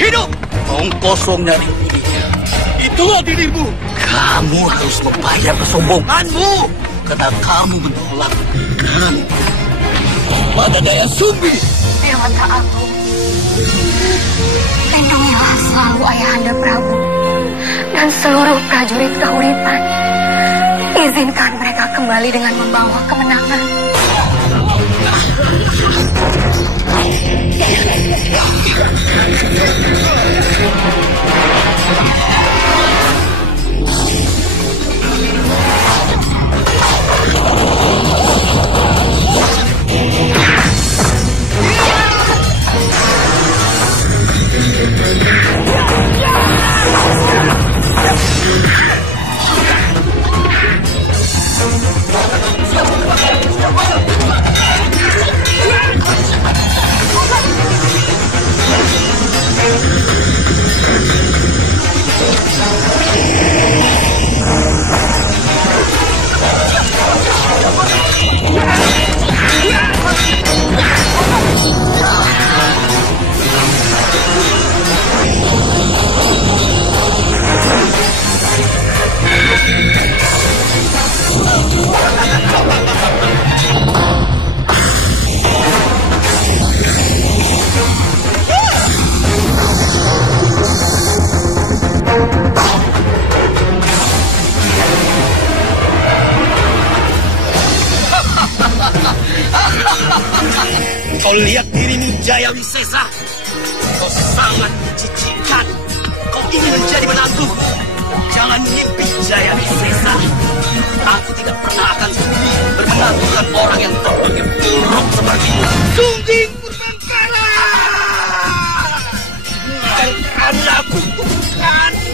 hidup. Tong kosongnya dirinya. Itulah dirimu. Kamu harus membayar kesombonganmu. Karena kamu menolakkan pada daya Sumbi. Dewata Agung, lindungilah selalu Ayahanda Prabu dan seluruh prajurit Kahuripan. Izinkan mereka kembali dengan membawa kemenangan. Kau lihat dirimu Jaya Wisesa. Kau sangat menjijikan. Kau ingin menjadi menantuku. Jangan mimpi Jaya Wisesa. Aku tidak pernah akan sudi bermenantukan orang yang terpakai buruk sepertimu. Sungging Purbangkala. Karena kutukanku.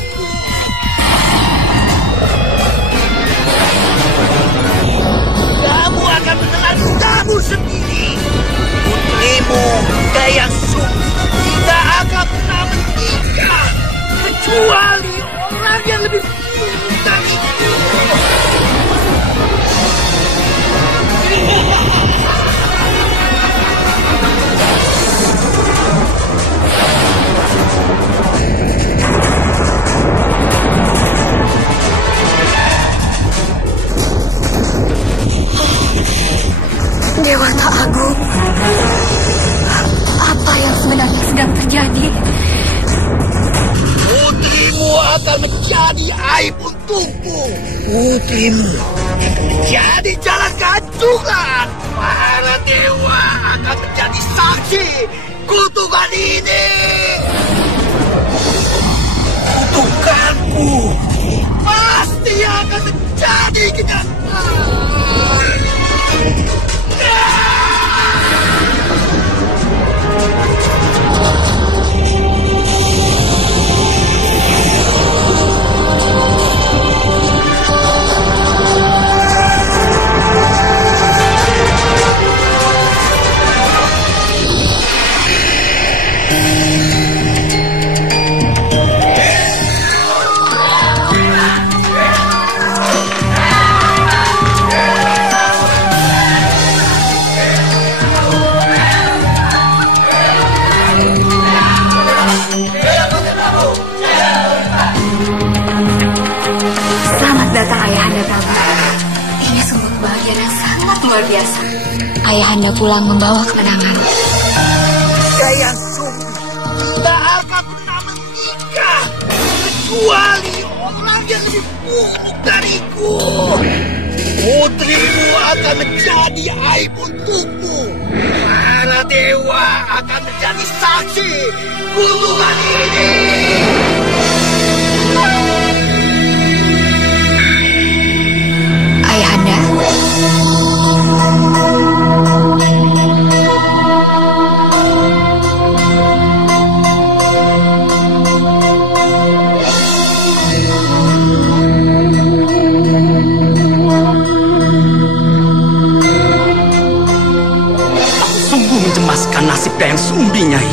Kamu akan menelan ludahmu sendiri. Putrimu Dayang Sumbi tidak akan pernah menikah kecuali orang yang lebih buruk dariku. Dewata Agung, apa yang sebenarnya sedang terjadi? Putrimu akan menjadi aib untukmu. Putrimu menjadi jalan gantungan. Para dewa akan menjadi saksi kutukan ini. Kutukanku pasti akan menjadi kenyataan. Luar biasa. Ayahanda pulang membawa kemenangan. Dayang Sumbi tak akan pernah menikah kecuali orang yang lebih buruk dariku. Putrimu akan menjadi aib untukmu. Para dewa akan menjadi saksi kutukan ini. Ayahanda. Nasib Dayang Sumbi, Nyai.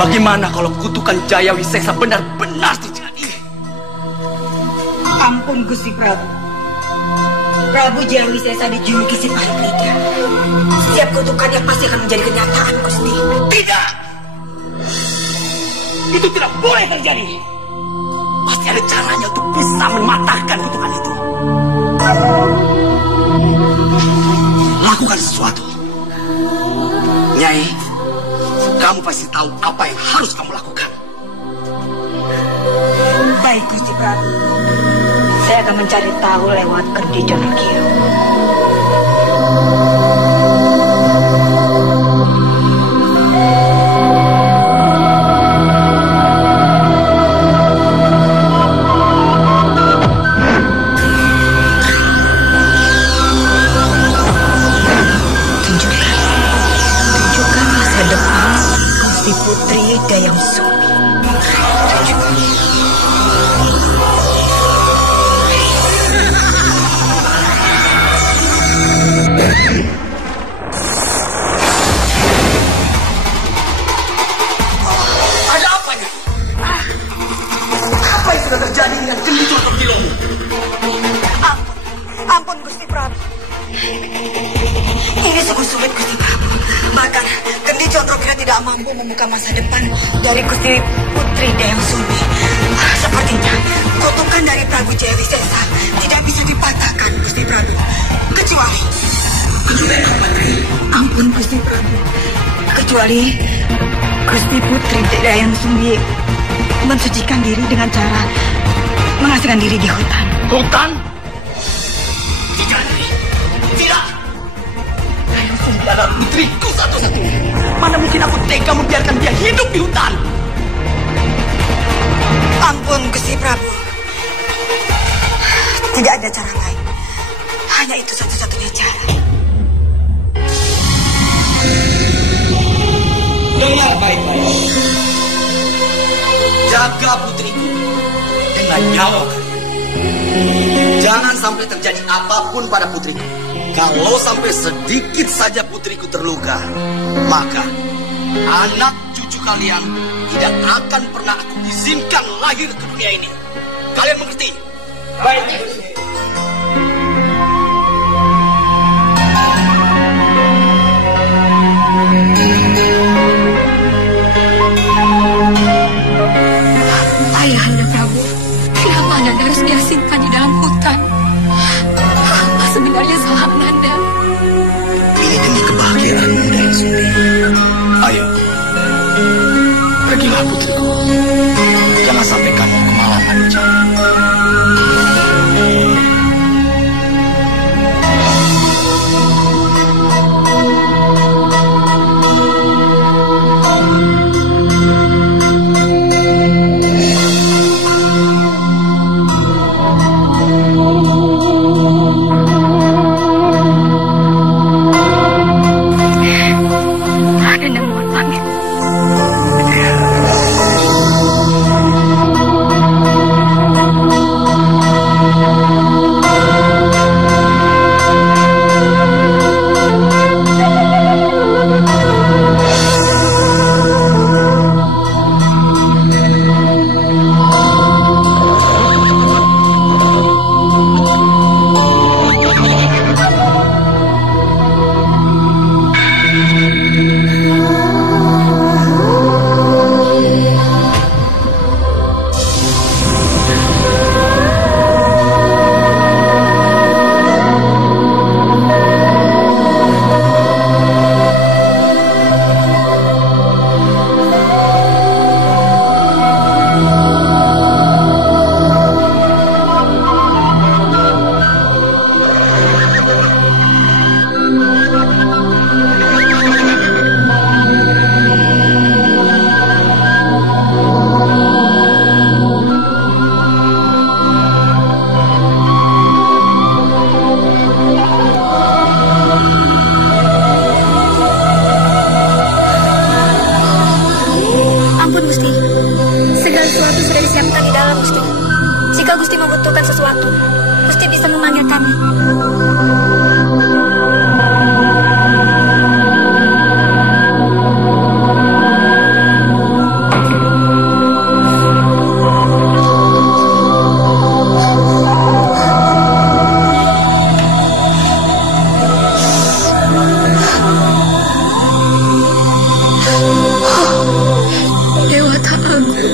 Bagaimana kalau kutukan Jaya Wisesa benar-benar terjadi? Ampun Gusti Prabu. Prabu Jaya Wisesa dijuluki si pahit lidah. Setiap kutukannya pasti akan menjadi kenyataan, Gusti. Tidak. Itu tidak boleh terjadi. Pasti ada caranya untuk bisa mematahkan kutukan itu. Lakukan sesuatu. Nyai, kamu pasti tahu apa yang harus kamu lakukan. Baik, Gusti Prabu. Saya akan mencari tahu lewat Kendi Jonegiro. Tunjukkan masa depan Gusti Putri Dayang Sumbi. Ada apa ya? Apa yang sudah terjadi dengan Kendi Jonegiro? Ampun Gusti Prabu. Ini sungguh sulit Gusti Prabu. Bahkan Kendi Jonegiro tidak mampu membuka masa depan dari Gusti Putri Dayang Sumbi. Sepertinya kutukan dari Prabu Jayawisesa tidak bisa dipatahkan Gusti Prabu. Kecuali ampun Gusti Prabu. Kecuali Gusti Putri Dayang Sumbi mensucikan diri dengan cara mengasingkan diri di hutan. Hutan? Tidak, Nyai. Tidak. Dayang Sumbi adalah putriku satu-satunya. Mana mungkin aku tega membiarkan dia hidup di hutan? Ampun Gusti Prabu. Tidak ada cara lain. Hanya itu satu-satunya cara. Dengar baik-baik. Jaga putriku dengan nyawa. Jangan sampai terjadi apapun pada putriku. Kalau sampai sedikit saja putriku terluka, maka anak cucu kalian tidak akan pernah aku izinkan lahir ke dunia ini. Kalian mengerti? Baik. Ayahanda Prabu, kenapa Nanda harus diasingkan di dalam hutan? Apa sebenarnya salah Nanda? Ini demi kebahagiaanmu, Dayang Sumbi. Ayo, pergilah putriku. Jangan sampai kamu kemalaman di jalan. Nanda mohon pamit. Dewata Agung.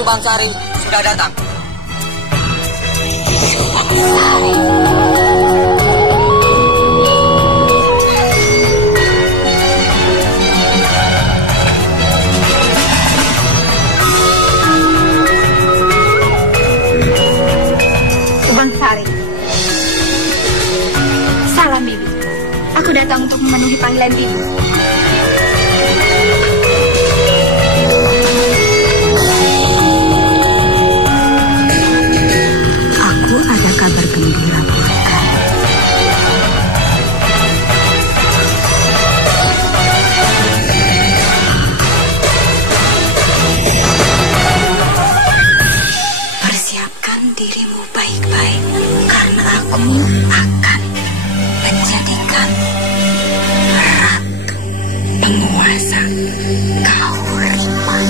Subangsari sudah datang. Subangsari. Salam, Bibi. Aku datang untuk memenuhi panggilan Bibi. Aku ada kabar gembira buat kamu. Persiapkan dirimu baik-baik, karena aku akan menjadikan ratu penguasa Kahuripan.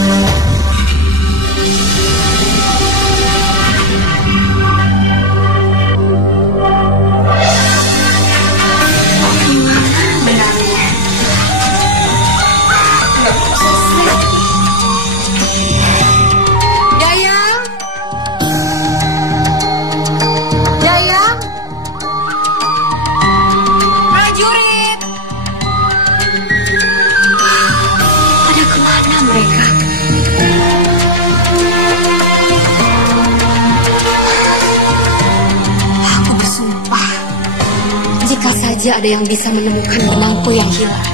Jika ada yang bisa menemukan benangku yang hilang,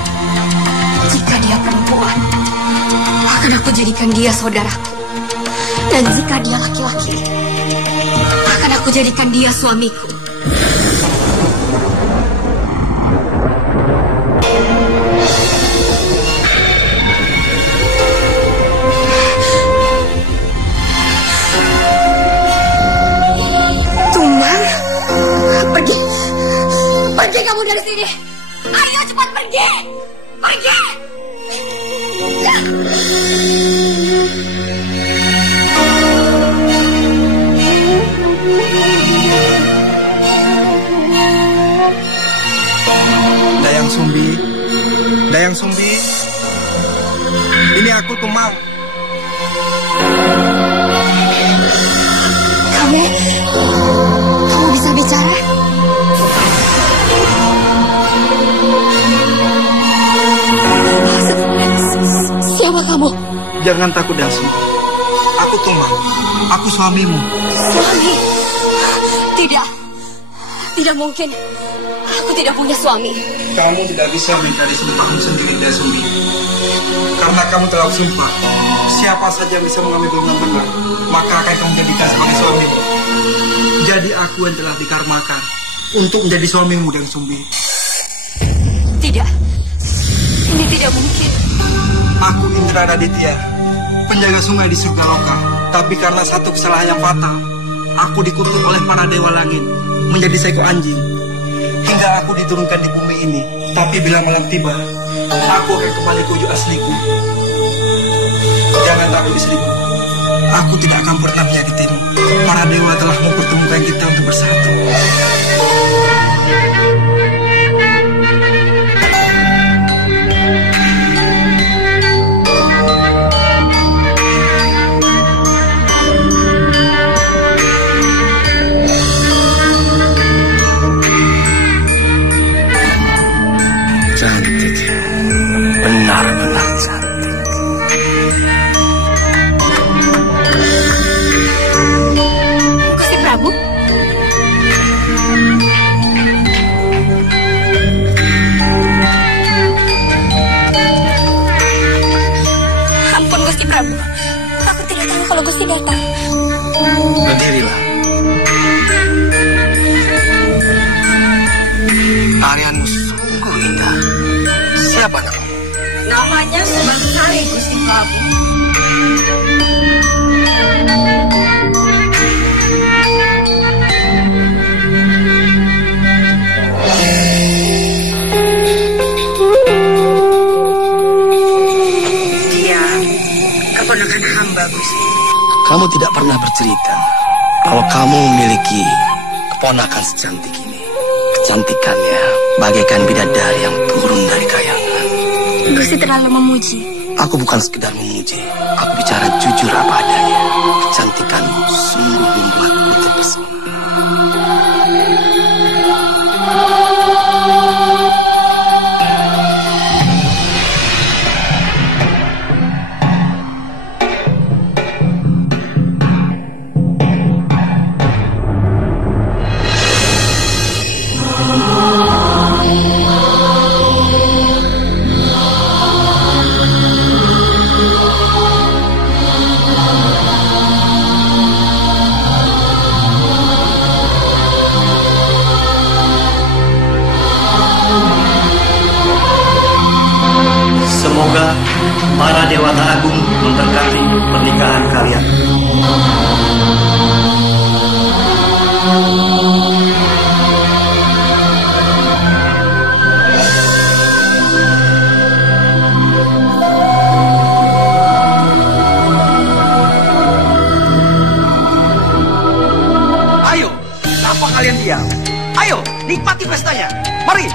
jika dia perempuan, akan aku jadikan dia saudaraku. Dan jika dia laki-laki, akan aku jadikan dia suamiku. Pergi kamu dari sini. Ayo cepat pergi. Pergi. Dayang Sumbi. Dayang Sumbi. Ini aku Tumang. Kamu bisa bicara? Siapa kamu? Jangan takut, Dayang Sumbi. Aku Tumang. Aku suamimu. Suami? Tidak. Tidak mungkin. Aku tidak punya suami. Kamu tidak bisa mencari sumpahmu sendiri, Dayang Sumbi. Karena kamu telah sumpah, siapa saja bisa mengambil benang-benang, maka akan kamu jadikan sebagai suamimu. Jadi aku yang telah dikarmakan untuk menjadi suamimu, Dayang Sumbi. Tidak. Ini tidak mungkin. Aku Indra Raditya, penjaga sungai di surga loka. Tapi karena satu kesalahan yang fatal, aku dikutuk oleh para dewa langit menjadi seekor anjing. Hingga aku diturunkan di bumi ini. Tapi bila malam tiba, aku akan kembali ke wujud asliku. Jangan takut, istriku. Aku tidak akan pernah menyakitimu. Para dewa telah mempertemukan kita untuk bersatu. Cantik, benar-benar cantik. Gusti Prabu? Ampun Gusti Prabu, aku tidak tahu kalau Gusti datang. Berdirilah. Tarianmu sungguh indah. Siapa nama? Namanya Subangsari, Gusti Prabu. Dia keponakan hamba, Gusti. Kamu tidak pernah bercerita kalau kamu memiliki keponakan secantik ini. Kecantikannya bagaikan bidadari yang turun dari kayangan. Gusti terlalu memuji. Aku bukan sekedar memuji, aku bicara jujur apa adanya. Kecantikanmu sungguh membuatku terpesona. Semoga para dewata agung memberkati pernikahan kalian. Ayo, kenapa kalian diam? Ayo, nikmati pestanya. Mari.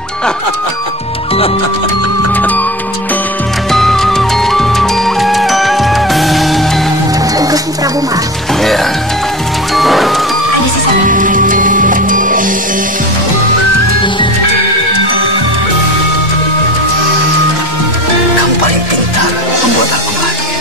Gusti Prabu, maaf. Ya. Ada sisa Kamu paling pintar membuat aku bahagia.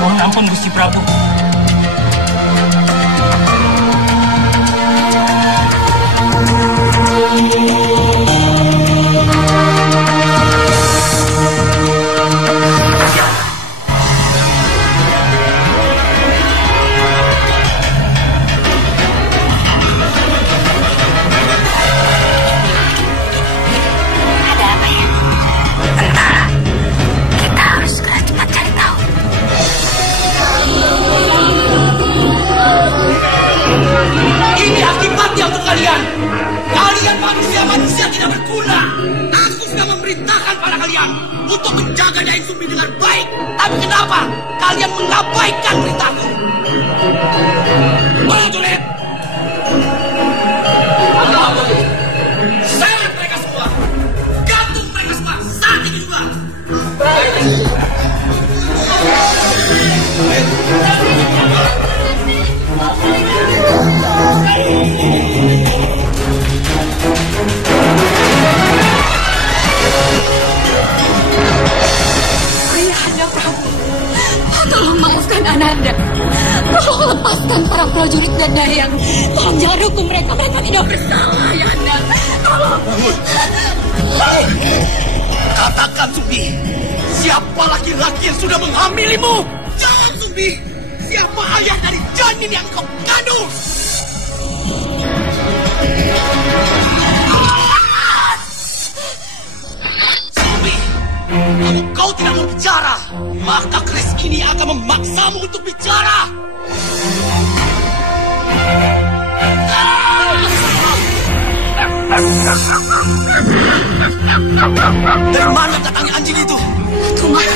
Mohon ampun Gusti Prabu. ada apa ya? Entah. Kita harus segera cepat cari tahu. Ini akibatnya untuk kalian. Kalian manusia-manusia tidak berguna. Aku sudah memerintahkan pada kalian untuk menjaga Nyai Sumbi dengan baik. Tapi kenapa kalian mengabaikan perintahku? Prajurit! Seret mereka semua. Gantung mereka semua saat ini juga. Ayahanda Prabu, tolong maafkan Ananda. Tolong lepaskan para prajurit dan dayang. Tolong jangan hukum mereka. Mereka tidak bersalah, Ayahanda. Tolong. Katakan Sumbi, siapa laki-laki yang sudah menghamilimu? Jangan Sumbi, siapa ayah dari janin yang kau kandung? Sumbi, kalau kau tidak mau bicara, maka keris ini akan memaksamu untuk bicara. Dari mana datangnya anjing itu? Tumar,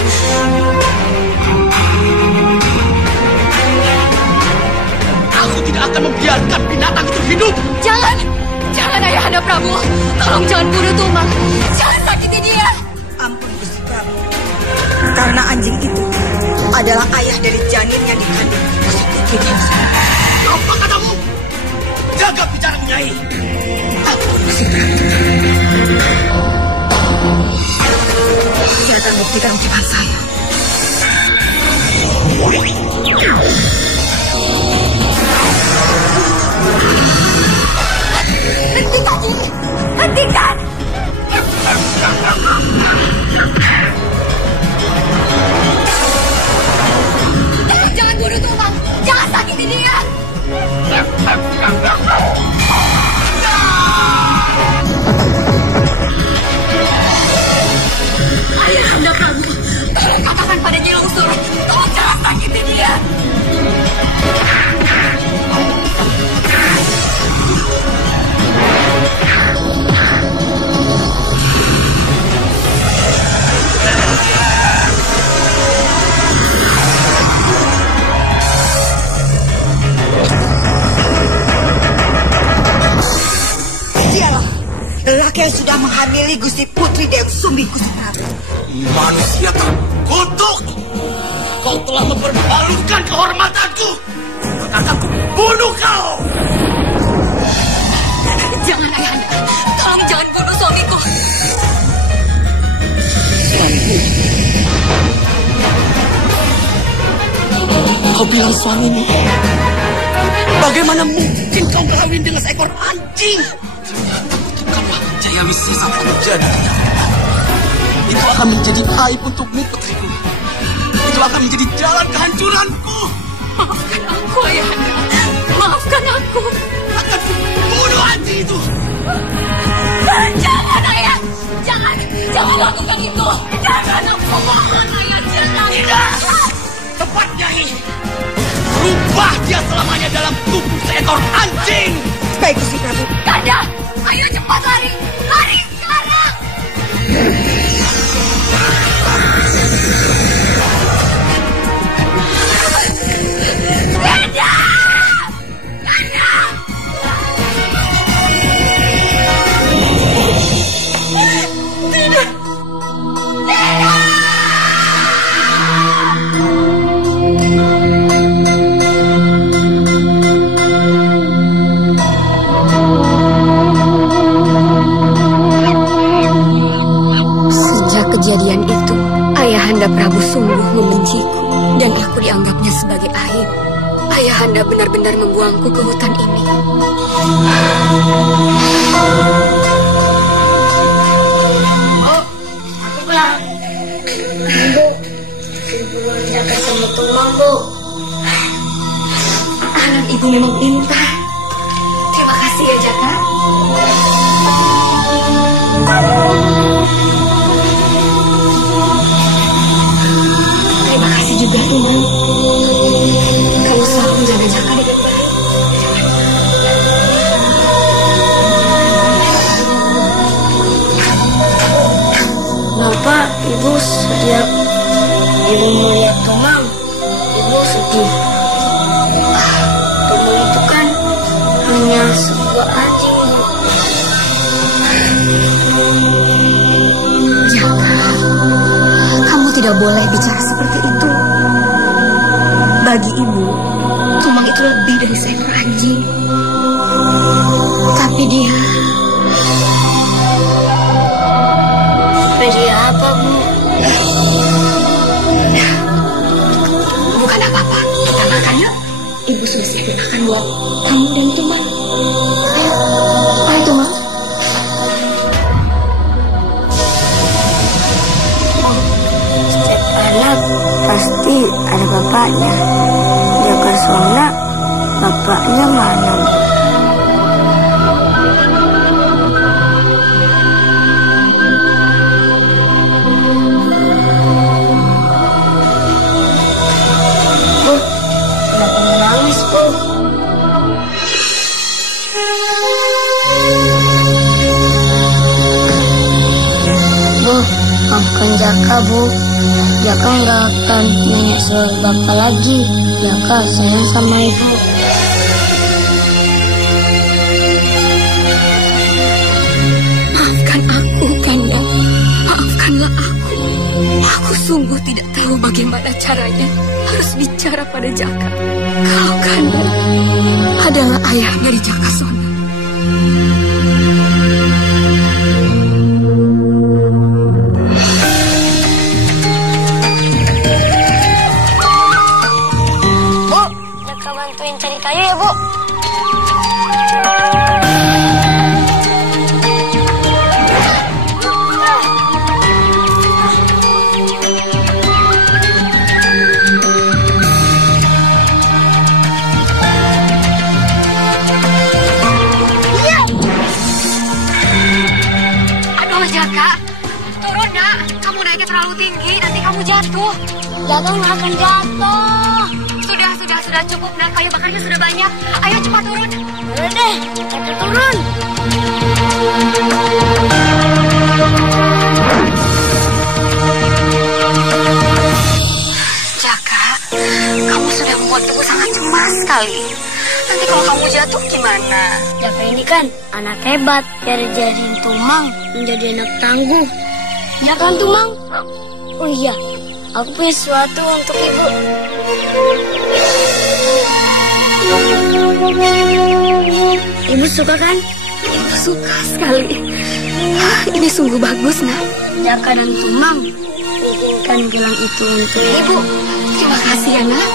Aku tidak akan membiarkan binatang itu hidup. jangan. Jangan, Ayahanda Prabu. Tolong jangan bunuh Tumar. Jangan sakiti dia. Ampun Gusti Prabu. Karena anjing itu adalah ayah dari janin yang dikandung Gusti Putri Dewa Sunda. Apa katamu? Jaga bicara Nyai. Ampun Gusti Prabu. Dia akan buktikan ucapan saya. Hentikan ini. Hentikan. Jangan bunuh Tumar. Jangan sakiti dia. Ayahanda Prabu, tolong katakan pada Nyi Langsung, tolong jangan sakiti dia. menghamili Gusti Putri Dewi Sumbi, Gusti Prabu. Manusia terkutuk! Kau telah mempermalukan kehormatanku! Maka akan kubunuh kau! Jangan, Ayahanda. Tolong jangan bunuh suamiku. Suamimu? Kau bilang suamimu? Bagaimana mungkin kau kawin dengan seekor anjing? Bukanlah Jaya Wisesa terjadi. Itu akan menjadi aib untukmu, putriku. Itu akan menjadi jalan kehancuranku. Maafkan aku, Ayahanda. Maafkan aku. Akan kubunuh anjing itu. Jangan, Ayah. Jangan lakukan itu. Jangan, aku mohon, Ayah. Jangan. Tidak. Tepat, Nyai. Rubah dia selamanya dalam tubuh seekor anjing. Baik, Gusti Prabu. Kanda, ayo cepat lari. Lari sekarang. Kanda! Kanda! Tidak! Sejak kejadian itu, Ayahanda Prabu sungguh membenciku dan aku dianggapnya sebagai aib. Ayahanda benar-benar membuangku ke hutan ini. Oh, aku pulang. Bu, ibu Jaka sama Tumang, Bu. Anak ibu memang pintar. Terima kasih ya, Jaka. Terima kasih juga, Tumang. Kamu selalu menjaga Jaka dengan baik. Bapak, Ibu setiap Ibu melihat Tumang, Ibu sedih. Tumang itu kan hanya sebuah anjing, Bu. Jaka, kamu tidak boleh bicara seperti itu. Bagi ibu, Tumang itu lebih dari seekor anjing. Tapi dia apa, Bu? bukan apa-apa. Kita makan yuk. Ibu sudah siapin makan buat kamu dan Tumang. Ayo Tumang. Setiap anak pasti ada bapaknya. Jaka Sona, bapaknya mana, Bu? Bu, kenapa menangis, Bu? Bu, maafkan Jaka, Bu. Jaka nggak akan nanya soal Bapak lagi. Jaka sayang sama Ibu. Maafkan aku, Kanda. Maafkanlah aku. Aku sungguh tidak tahu bagaimana caranya harus bicara pada Jaka. Kalau Kanda adalah ayah dari Jaka Sona. Bu, Jaka bantuin cari kayu ya, Bu. Aduh, Jaka. Turun, nak. Kamu naiknya terlalu tinggi. Nanti kamu jatuh. Jaka nggak akan jatuh. Sudah cukup, nak. Kayu bakarnya sudah banyak. Ayo cepat turun. Udah deh, Jaka turun. Jaka, kamu sudah membuat ibu sangat cemas sekali. Nanti kalau kamu jatuh gimana? Jaka ini kan anak hebat, biar jadiin Tumang menjadi anak tangguh. Ya kan Tumang? Oh iya, aku punya sesuatu untuk ibu. Ibu suka kan? Ibu suka sekali. Ini sungguh bagus, Nak. Jaka dan Tumang izinkan gelang itu untuk ibu. Terima kasih ya, Nak.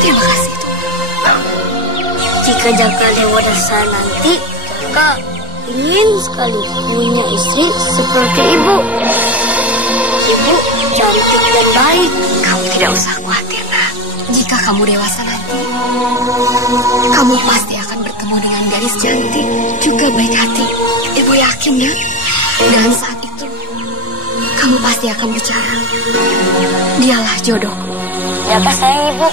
Terima kasih, Tumang. Jika Jaka Dewa Dasa nanti, Jaka ingin sekali punya istri seperti ibu. Ibu cantik dan baik. Kamu tidak usah khawatir, Nak. Jika kamu dewasa nanti, kamu pasti akan bertemu dengan gadis cantik, juga baik hati. Ibu yakin ya. Dan saat itu, kamu pasti akan bicara. Dialah jodohku. Jaka sayang ibu.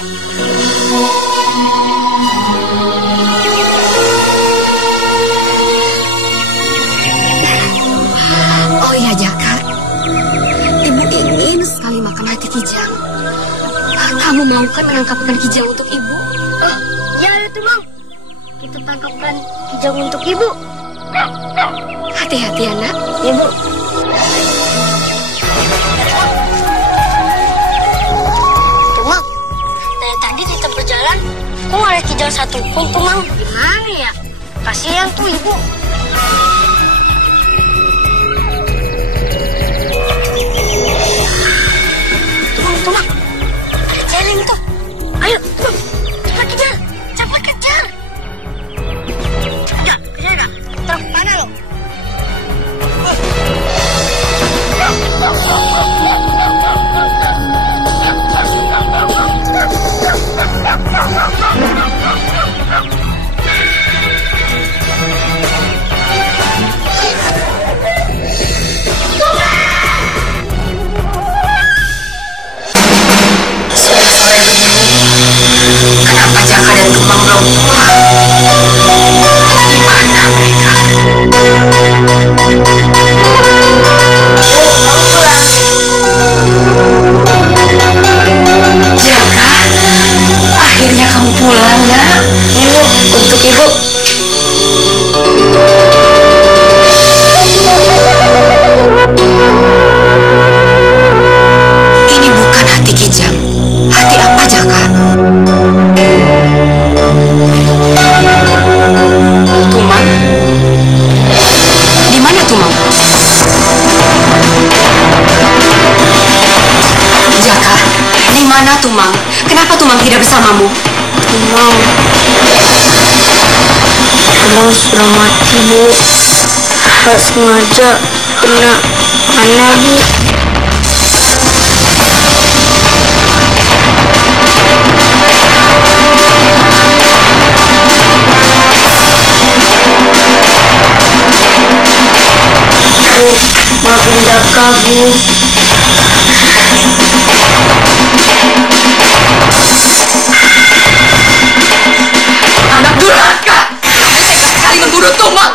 Oh iya, Jaka. Ibu ingin sekali makan hati kijang. Kamu mau kan menangkapkan kijang untuk ibu? Oh, ya ada Tumang. Kita tangkapkan kijang untuk ibu. Hati-hati ya, Nak. Ibu. Tumang, dari tadi kita berjalan, kok ada kijang satu pun, Tumang? Gimana ya? Kasihan tuh ibu. Tumang, ada jalan itu. Ayo, Tumang, cepat kejar, cepat kejar. Kejar, kejar nggak? Terus mana lo? Kenapa Jaka dan Tumang belum pulang? Di mana mereka? Jaka, akhirnya kamu pulang ya? Ibu, untuk ibu. Ini bukan hati kijang. Hati apa, Jaka? Tumang? Di mana Tumang? Jaka, di mana Tumang? Kenapa Tumang tidak bersamamu? Tumang sudah mati, Bu. Tak sengaja kena panah, Bu. Maafin Jaka, Bu. Anak durhaka! Kamu tega sekali membunuh Tumang!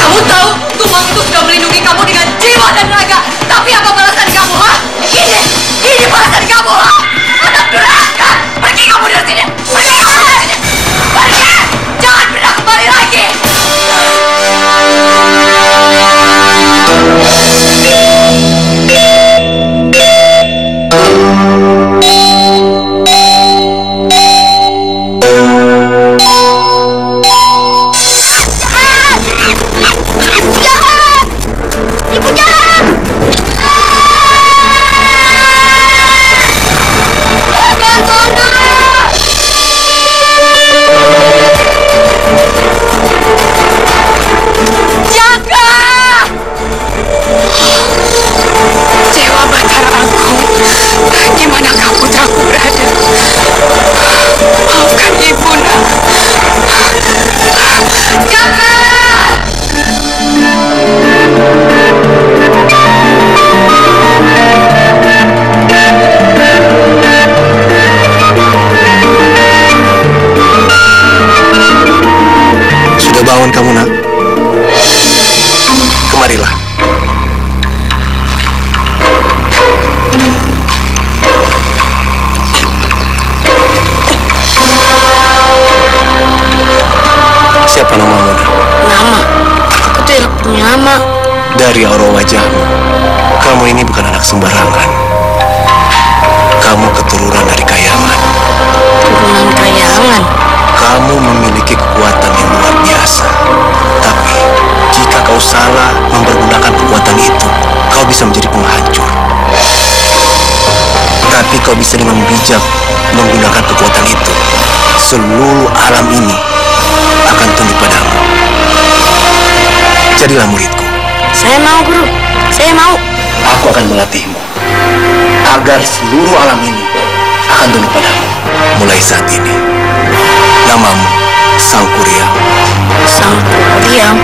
Kamu tahu Tumang itu sudah melindungi kamu dengan jiwa dan raga. Tapi apa balasan kamu, ha? Ini balasan kamu, ha? Anak durhaka! Pergi kamu dari sini! Pergi kamu dari sini! Pergi! Jangan pernah kembali lagi! Dari aura wajahmu, kamu ini bukan anak sembarangan. Kamu keturunan dari Kayangan. Turunan Kayangan? Kamu memiliki kekuatan yang luar biasa. Tapi, jika kau salah mempergunakan kekuatan itu, kau bisa menjadi penghancur. Tapi kau bisa dengan bijak menggunakan kekuatan itu. Seluruh alam ini akan tunduk padamu. Jadilah muridku. Saya mau, Guru. Saya mau. Aku akan melatihmu agar seluruh alam ini akan tunduk padamu. Mulai saat ini, namamu Sang Kuryang. Sang Kuryang.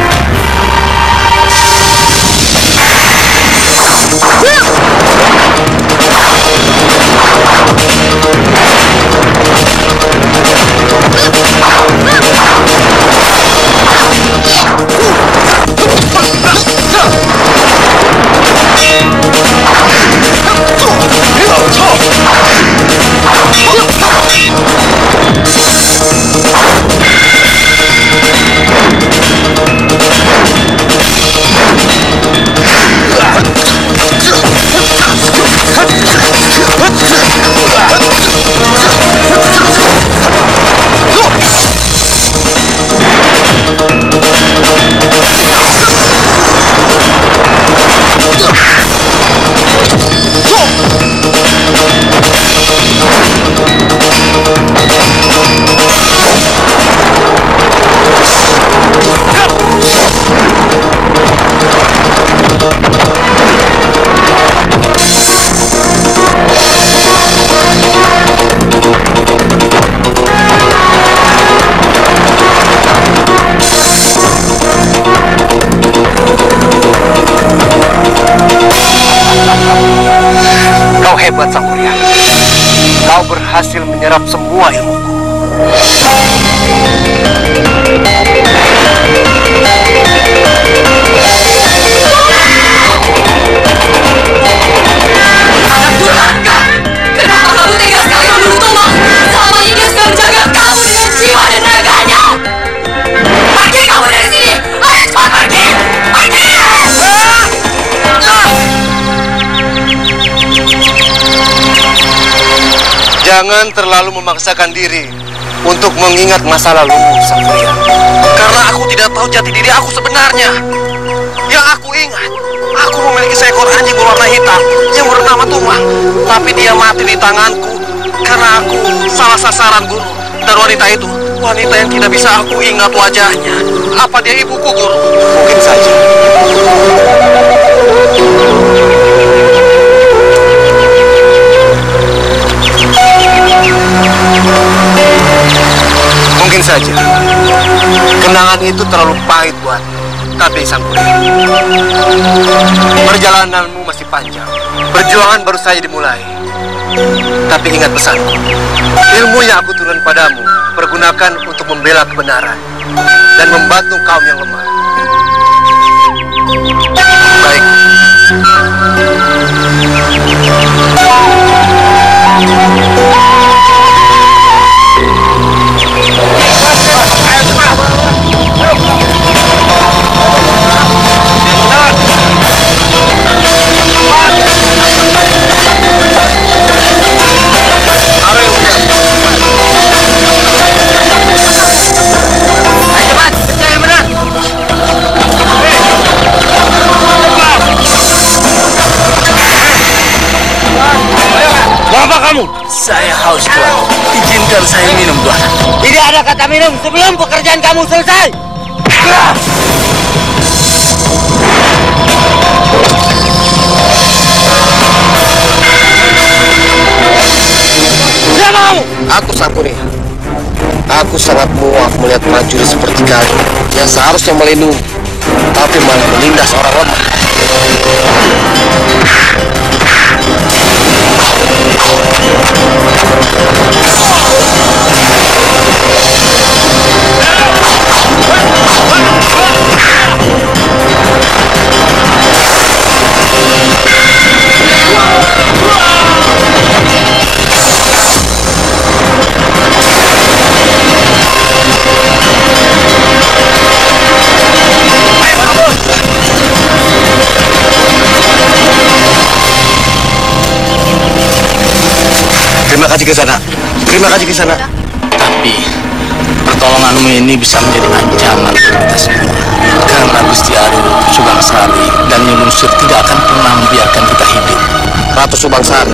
Hebat, Sang Kuryang. Kau berhasil menyerap semua ilmuku. Anak durhaka! Kenapa kamu tega sekali membunuh Tumang? Selama ini dia sudah menjaga kamu dengan jiwa dan raganya! Pergi kamu dari sini! Ayo cepat pergi! Pergi! Jangan terlalu memaksakan diri untuk mengingat masa lalu, Sang Kuryang. Karena aku tidak tahu jati diri aku sebenarnya. Yang aku ingat, aku memiliki seekor anjing berwarna hitam yang bernama Tumang. Tapi dia mati di tanganku karena aku salah sasaran, Guru. Dan wanita itu, wanita yang tidak bisa aku ingat wajahnya. Apa dia ibuku, Guru? Mungkin saja. Mungkin saja. Kenangan itu terlalu pahit buatmu. Tapi Sang Kuryang, perjalananmu masih panjang. Perjuangan baru saja dimulai. Tapi ingat pesanku. Ilmu yang aku turun padamu pergunakan untuk membela kebenaran dan membantu kaum yang lemah. Baik. Apa kamu? Saya haus, Tuan. Izinkan saya minum, Tuan. Tidak ada kata minum sebelum pekerjaan kamu selesai. Tidak mau. Aku Sang Kuryang. Aku sangat muak melihat prajurit seperti kalian yang seharusnya melindungi, tapi malah menindas orang lemah. kasih Kisana. Terima kasih Kisana. Tapi pertolonganmu ini bisa menjadi ancaman untuk kita semua. Karena Gusti Arum, Subangsari, dan Nyi Lungsur tidak akan pernah membiarkan kita hidup. Ratu Subangsari,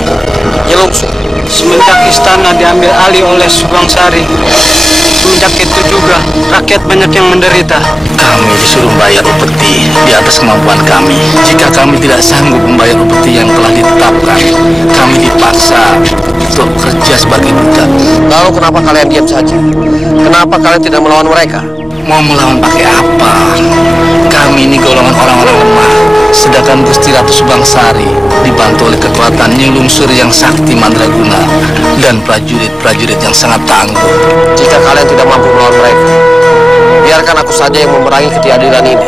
Nyi Lungsur. Semenjak istana diambil alih oleh Subangsari, semenjak itu juga rakyat banyak yang menderita. Kami disuruh membayar upeti di atas kemampuan kami. Jika kami tidak sanggup membayar upeti yang telah ditetapkan, kami dipaksa untuk bekerja sebagai budak. Lalu kenapa kalian diam saja? Kenapa kalian tidak melawan mereka? Mau melawan pakai apa? Kami ini golongan orang-orang lemah. Sedangkan Gusti Ratu Subangsari dibantu oleh kekuatan Nyi Lungsur yang sakti mandraguna dan prajurit-prajurit yang sangat tangguh. Jika kalian tidak mampu melawan mereka, biarkan aku saja yang memerangi ketidakadilan ini.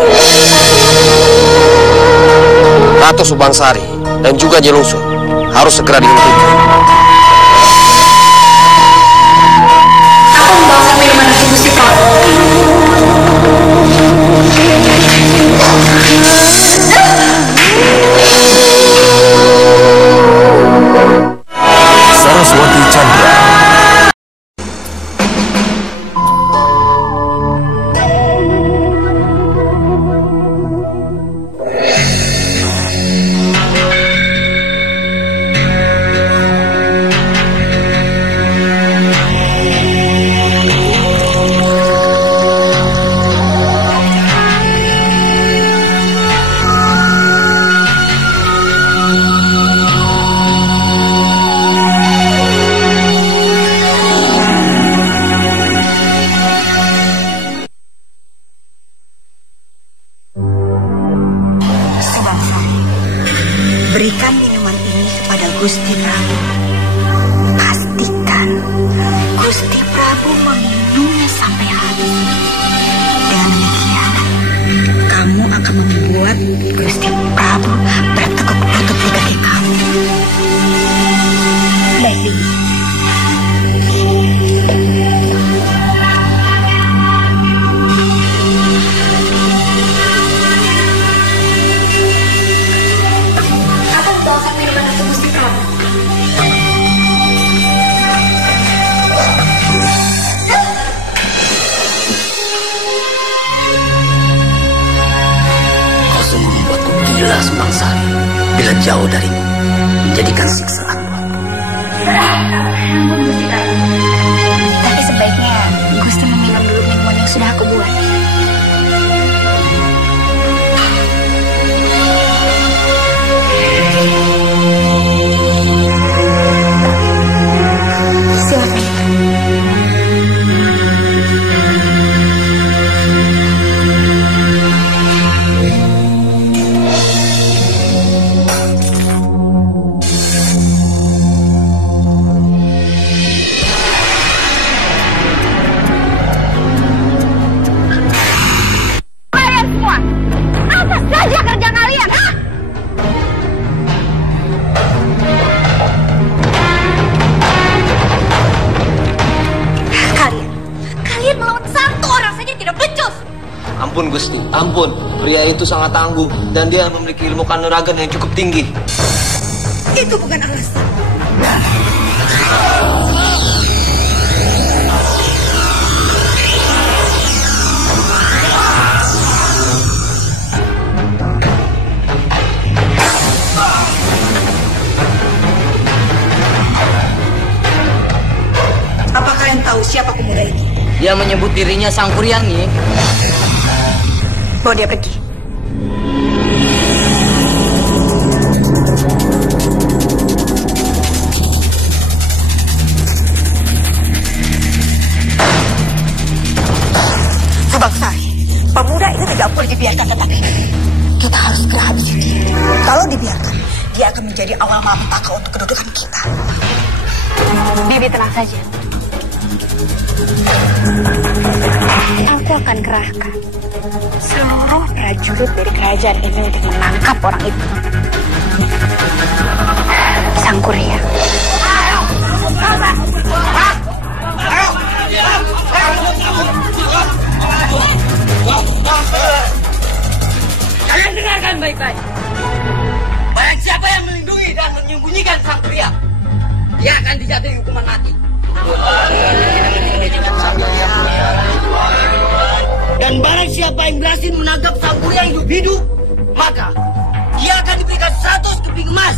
Ratu Subangsari dan juga Nyi Lungsur harus segera dihentikan. Aku membawakan minuman untuk Gusti Prabu. Saraswati Chandra. Berikan minuman ini kepada Gusti Prabu. Pastikan Gusti Prabu meminumnya sampai habis. Dengan demikian, kamu akan membuat Gusti Prabu bertekuk lutut di kaki kamu. Baik. Gila Subangsari, bila jauh darimu, menjadikan siksaan buatku. Tapi sebaiknya Gusti meminum dulu minuman yang sudah aku buat. Silakan. Ampun Gusti, ampun. Pria itu sangat tangguh dan dia memiliki ilmu kanuragan yang cukup tinggi. Itu bukan alasan. Apa kalian tahu siapa pemuda itu? Dia menyebut dirinya Sang Kuryani. Bawa dia pergi. Subangsari, pemuda itu tidak boleh dibiarkan tetap hidup. Kita harus segera habisi dia. Kalau dibiarkan, dia akan menjadi awal malapetaka untuk kedudukan kita. Bibi tenang saja. Aku akan kerahkan seluruh prajurit dari kerajaan ini untuk menangkap orang itu. Sang Kurya. Kalian dengarkan baik-baik. Barang siapa yang melindungi dan menyembunyikan Sang Kurya, dia akan dijatuhi hukuman mati. Dan barang siapa yang berhasil menangkap Sang Kuryang hidup-hidup, maka dia akan diberikan 100 keping emas.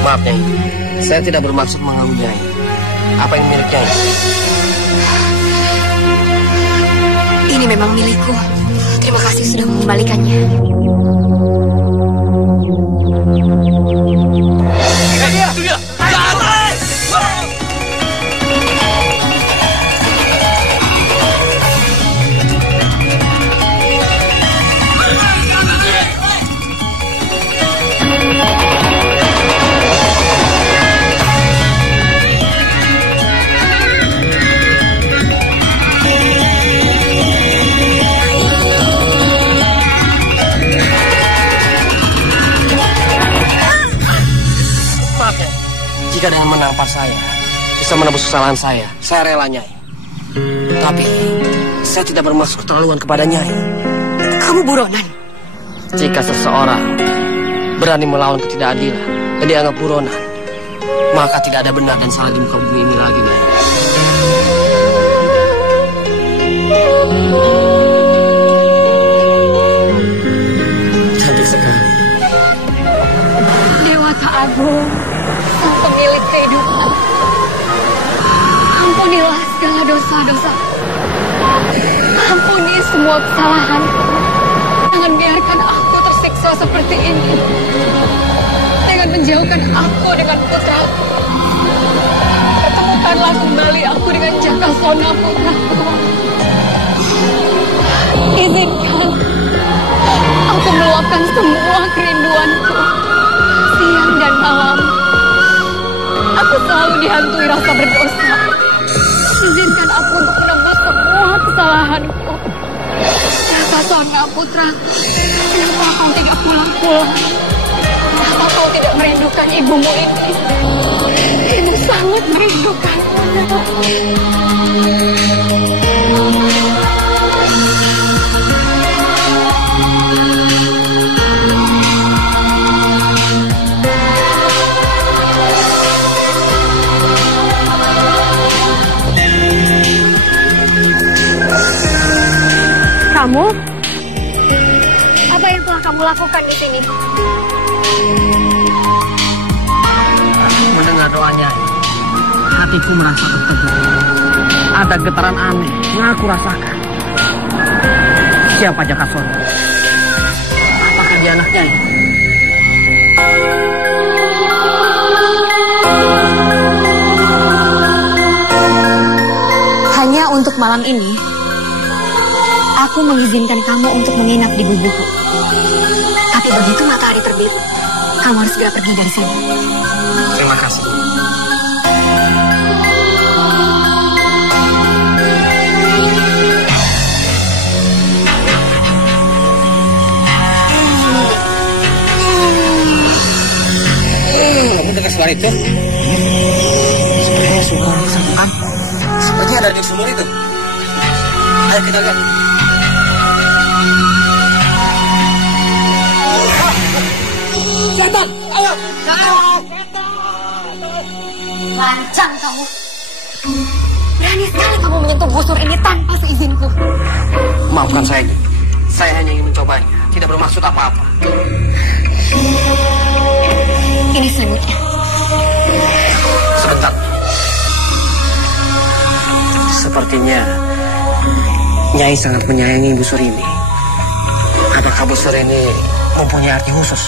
Maaf, Nyai. Saya tidak bermaksud mengganggu Nyai. Apa yang milik Nyai? Ini memang milikku. Terima kasih sudah mengembalikannya. Itu dia! Jika dengan menampar saya bisa menebus kesalahan saya rela, Nyai. Tapi saya tidak bermaksud keterlaluan kepada Nyai. Kamu buronan. Jika seseorang berani melawan ketidakadilan dan dianggap buronan, maka tidak ada benar dan salah di muka bumi ini lagi, Nyai. Cantik sekali. Dewata Agung, Sang Pemilik kehidupan, ampunilah segala dosa-dosa. Ampuni semua kesalahan. Jangan biarkan aku tersiksa seperti ini. Dengan menjauhkan aku dengan putraku. Pertemukanlah kembali aku dengan Jakasona putraku. Izinkan aku meluapkan semua kerinduanku. Siang dan malam aku selalu dihantui rasa berdosa. Izinkan aku untuk menembus semua kesalahanku. Jakasona putraku, kenapa kau tidak pulang-pulang? Kenapa kau tidak merindukan ibumu ini? Ibu sangat merindukan. Kamu? Apa yang telah kamu lakukan di sini? Mendengar doanya, hatiku merasa tertegun. Ada getaran aneh yang aku rasakan. Siapa Jakasona? Apakah dia anaknya? Hanya untuk malam ini, aku mengizinkan kamu untuk menginap di gubukku. Tapi begitu matahari terbit, Kamu harus segera pergi dari sini. Terima kasih. Kamu dengar suara itu? Sepertinya suara kesakitan. Sepertinya ada di sumur itu. Ayo kita lihat. Setan! Ayo! Lancang kamu. Berani sekali kamu menyentuh busur ini tanpa seizinku. Maafkan saya. Saya hanya ingin mencobanya. Tidak bermaksud apa-apa. Ini selimutnya. Sebentar. Sepertinya Nyai sangat menyayangi busur ini. Apakah busur ini mempunyai arti khusus?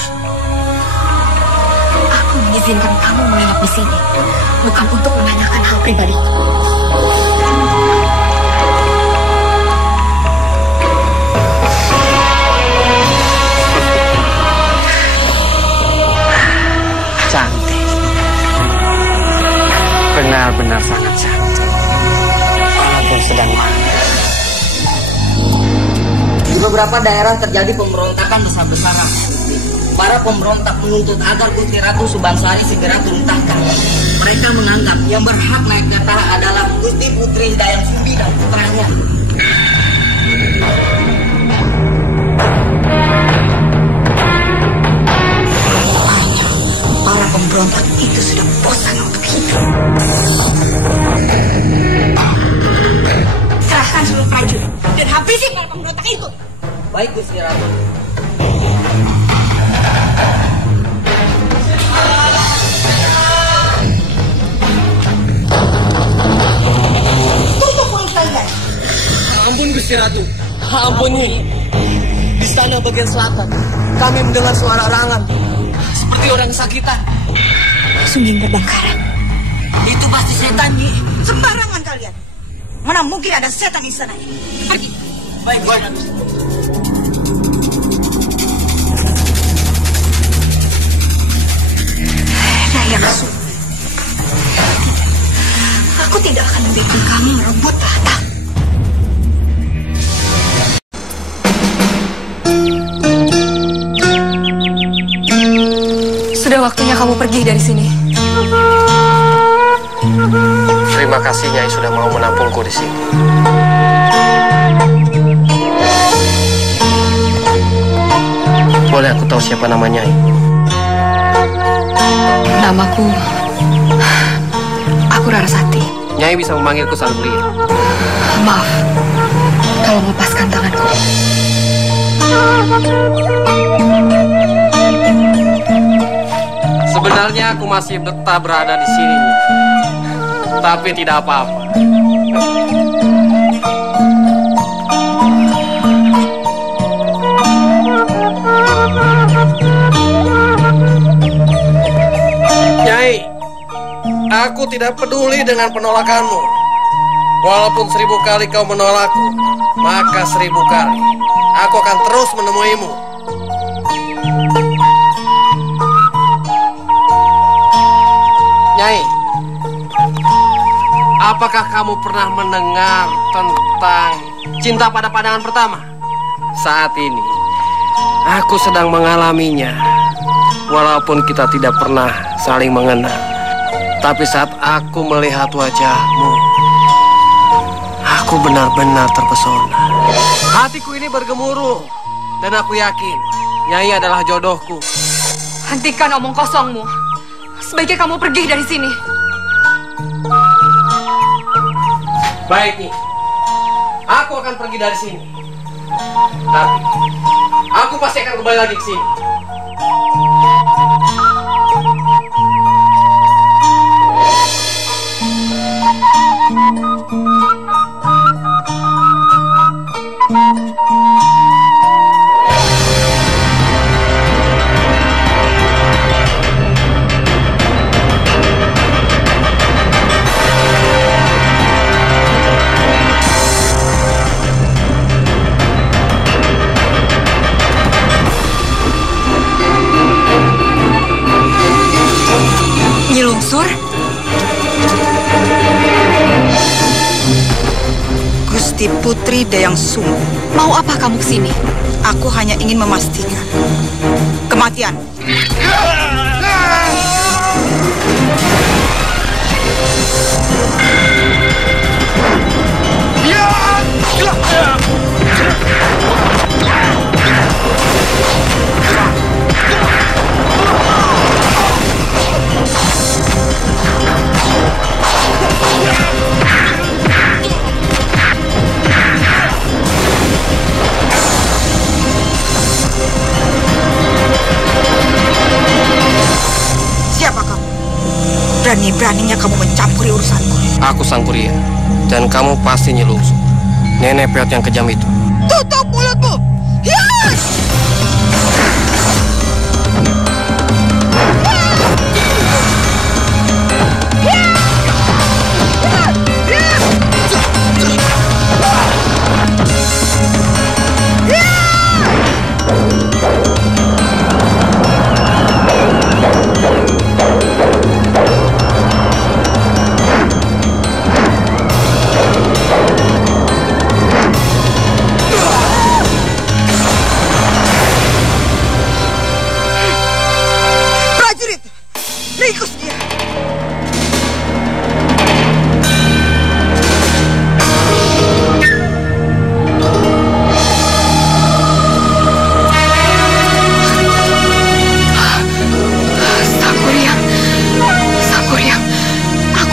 Aku mengizinkan kamu menginap di sini, bukan untuk menanyakan hal pribadi. Cantik. Benar-benar sangat cantik. Walaupun sedang marah. Di beberapa daerah terjadi pemberontakan besar-besaran. Para pemberontak menuntut agar Gusti Ratu Subangsari segera turun tahta. Mereka menganggap yang berhak naik ke tahta adalah Gusti Putri Dayang Sumbi dan putranya. Para pemberontak itu sudah bosan untuk hidup. Serahkan seluruh prajurit dan habisi para pemberontak itu. Baik, Gusti Ratu. Tutup mulut kalian. Ampun Gusti Ratu. Ampun Nyi. Di sana bagian selatan kami mendengar suara arangan seperti orang kesakitan. Sungging berbangkara. Itu pasti setan, Nyi. Sembarangan kalian. Mana mungkin ada setan di sana. Pergi. Baik, Gusti Ratu. Daya Kasu. Aku tidak akan membiarkan kamu merebut tahta. Sudah waktunya kamu pergi dari sini. Terima kasih Nyai sudah mau menampungku di sini. Boleh aku tahu siapa nama Nyai? Namaku Rarasati. Nyai bisa memanggilku Sangkuriang. Maaf, tolong lepaskan tanganku. Sebenarnya aku masih betah berada di sini, tapi tidak apa-apa. Nyai, aku tidak peduli dengan penolakanmu. Walaupun 1000 kali kau menolakku, maka 1000 kali aku akan terus menemuimu. Nyai, apakah kamu pernah mendengar tentang cinta pada pandangan pertama? Saat ini, aku sedang mengalaminya. Walaupun kita tidak pernah saling mengenal, tapi saat aku melihat wajahmu, aku benar-benar terpesona. Hatiku ini bergemuruh, dan aku yakin Nyai adalah jodohku. Hentikan omong kosongmu. Sebaiknya kamu pergi dari sini. Baik, Nyi. Aku akan pergi dari sini. Tapi aku pasti akan kembali lagi ke sini. Gusti Putri Dayang Sumbi. Mau apa kamu kesini? Aku hanya ingin memastikan kematian. Siapa kamu? Berani-beraninya kamu mencampuri urusanku. Aku Sangkuria, dan kamu pasti nyelungsup. Nenek peot yang kejam itu. Tutup mulutmu! Yes!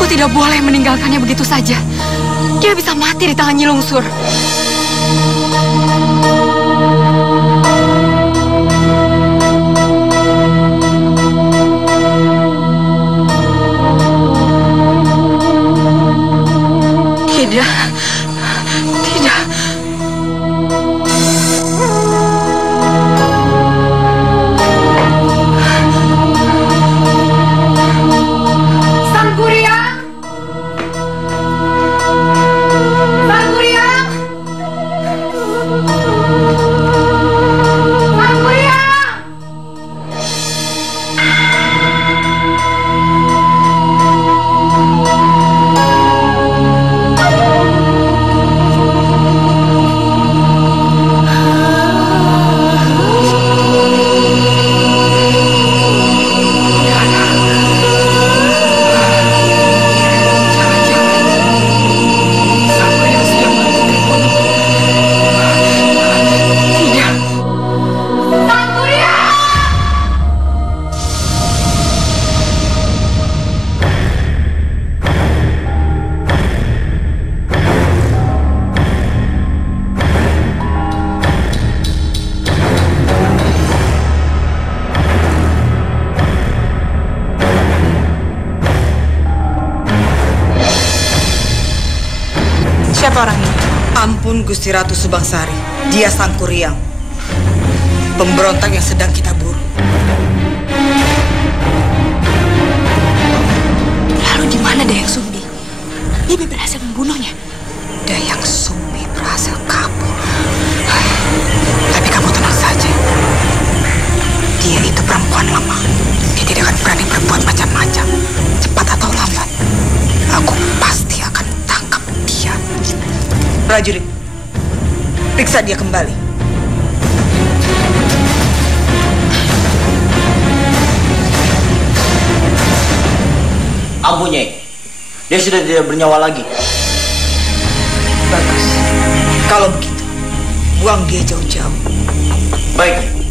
Tidak boleh meninggalkannya begitu saja. Dia bisa mati di tangan Nyi Lungsur. Tidak. Tidak. Siapa orang ini? Ampun Gusti Ratu Subangsari, dia Sangkuriang, pemberontak yang sedang kita buru. Lalu di mana Dayang Sumbi? Bibi berhasil membunuhnya. Dayang Sumbi berhasil kabur. Tapi kamu tenang saja. Dia itu perempuan lemah. Dia tidak akan berani berbuat macam-macam. Cepat atau lambat, aku pasti akan tangkap dia. Prajurit, periksa dia kembali. Ampun, Nyai. Dia sudah tidak bernyawa lagi. Bagus. Kalau begitu, buang dia jauh-jauh. Baik.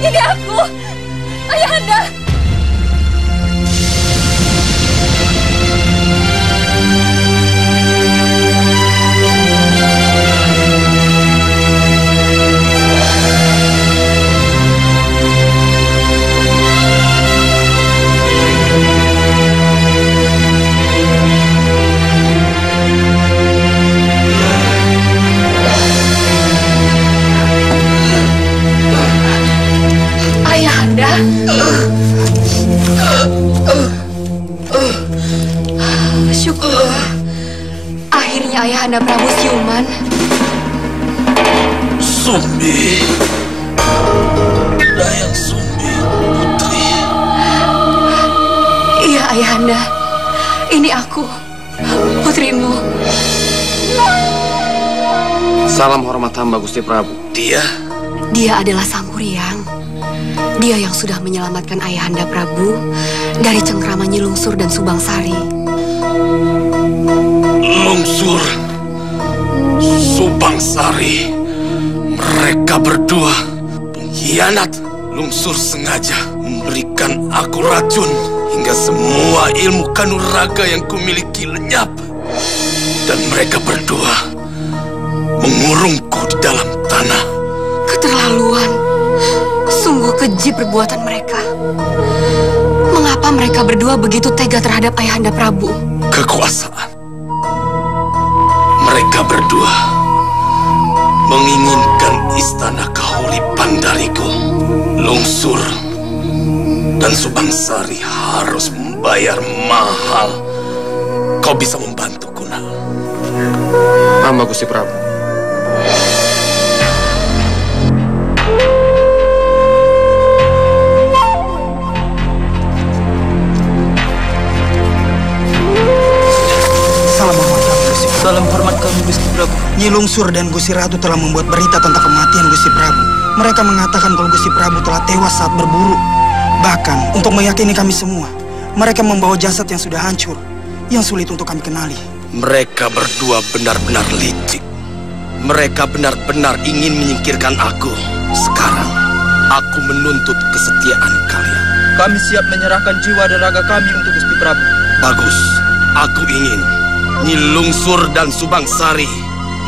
Ini aku, Ayahanda. Ayahanda. Syukurlah. Akhirnya Ayahanda Prabu siuman. Sumbi. Dayang Sumbi, putri. Iya, Ayahanda. Ini aku, putrimu. Salam hormat hamba Gusti Prabu. Dia adalah Sang Kuryang. Dia yang sudah menyelamatkan Ayahanda Prabu dari cengkraman Nyi Lungsur dan Subangsari. Lungsur, Subangsari, mereka berdua pengkhianat. Lungsur sengaja memberikan aku racun hingga semua ilmu kanuraga yang kumiliki lenyap. Dan mereka berdua mengurungku di dalam tanah. Keterlaluan. Sungguh keji perbuatan mereka. Mengapa mereka berdua begitu tega terhadap Ayahanda Prabu? Kekuasaan. Mereka berdua menginginkan istana Kahuripan dariku. Lungsur dan Subangsari harus membayar mahal. Kau bisa membantuku, nak? Hamba Gusti Prabu. Dalam hormat kami Gusti Prabu, Nyi Lungsur dan Gusti Ratu telah membuat berita tentang kematian Gusti Prabu. Mereka mengatakan kalau Gusti Prabu telah tewas saat berburu. Bahkan untuk meyakini kami semua, mereka membawa jasad yang sudah hancur, yang sulit untuk kami kenali. Mereka berdua benar-benar licik. Mereka benar-benar ingin menyingkirkan aku. Sekarang aku menuntut kesetiaan kalian. Kami siap menyerahkan jiwa dan raga kami untuk Gusti Prabu. Bagus, aku ingin Nyi Lungsur dan Subangsari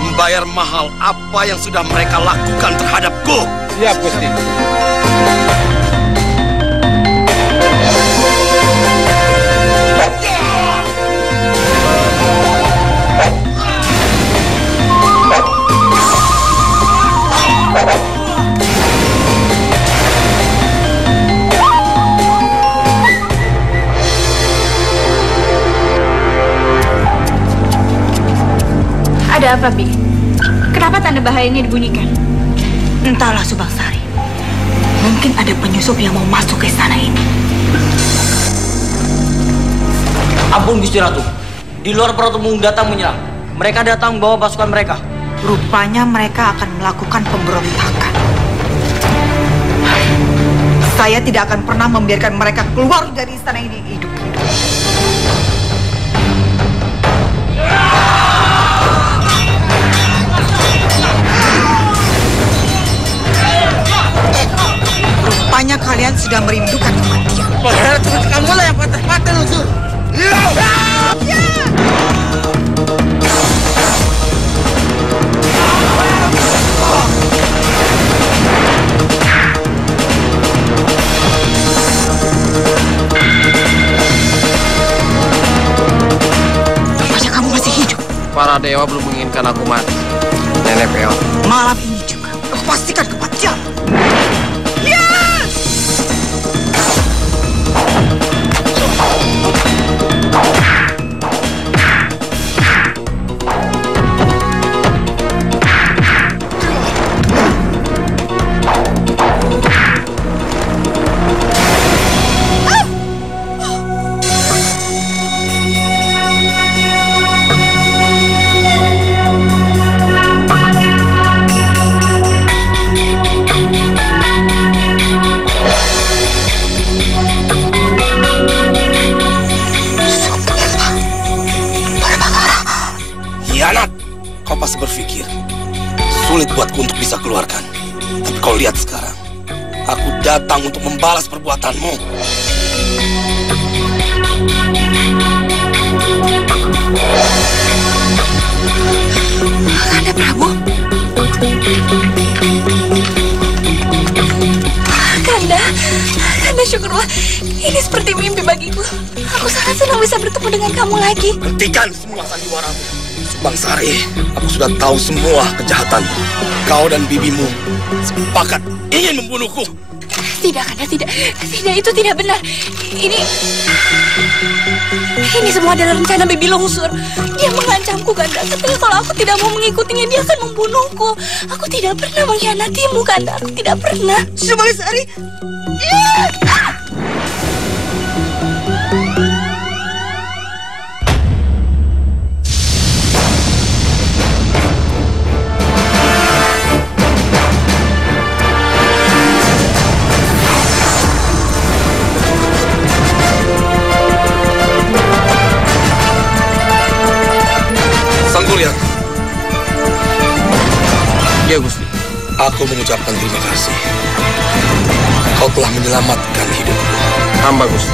membayar mahal apa yang sudah mereka lakukan terhadapku. Siap, Gusti. Ada apa, Bi? Kenapa tanda bahaya ini dibunyikan? Entahlah, Subangsari. Mungkin ada penyusup yang mau masuk ke istana ini. Ampun Gusti Ratu, di luar Pratumung datang menyerang. Mereka datang bawa pasukan mereka. Rupanya mereka akan melakukan pemberontakan. Saya tidak akan pernah membiarkan mereka keluar dari istana ini hidup-hidup. Rupanya kalian sudah merindukan kematian. Kamu lah yang patah-patah, Lungsur. Rupanya kamu masih hidup. Para dewa belum menginginkan aku mati. Nenek Peot. Malam ini juga aku pastikan kematian. Kau pasti berpikir sulit buatku untuk bisa keluarkan. Tapi kau lihat sekarang, Aku datang untuk membalas perbuatanmu. Kanda Prabu. Kanda syukurlah. Ini seperti mimpi bagiku. Aku sangat senang bisa bertemu dengan kamu lagi. Hentikan semua sandiwaramu. Subangsari, aku sudah tahu semua kejahatanmu. Kau dan bibimu sepakat ingin membunuhku. Tidak, Kanda, tidak. Tidak, itu tidak benar. Ini semua adalah rencana Bibi Longsur. Dia mengancamku, Kanda. Katanya kalau aku tidak mau mengikutinya, dia akan membunuhku. Aku tidak pernah mengkhianatimu, Kanda. Aku tidak pernah. Subangsari. Ya Gusti, aku mengucapkan terima kasih. Kau telah menyelamatkan hidupku. Hamba Gusti.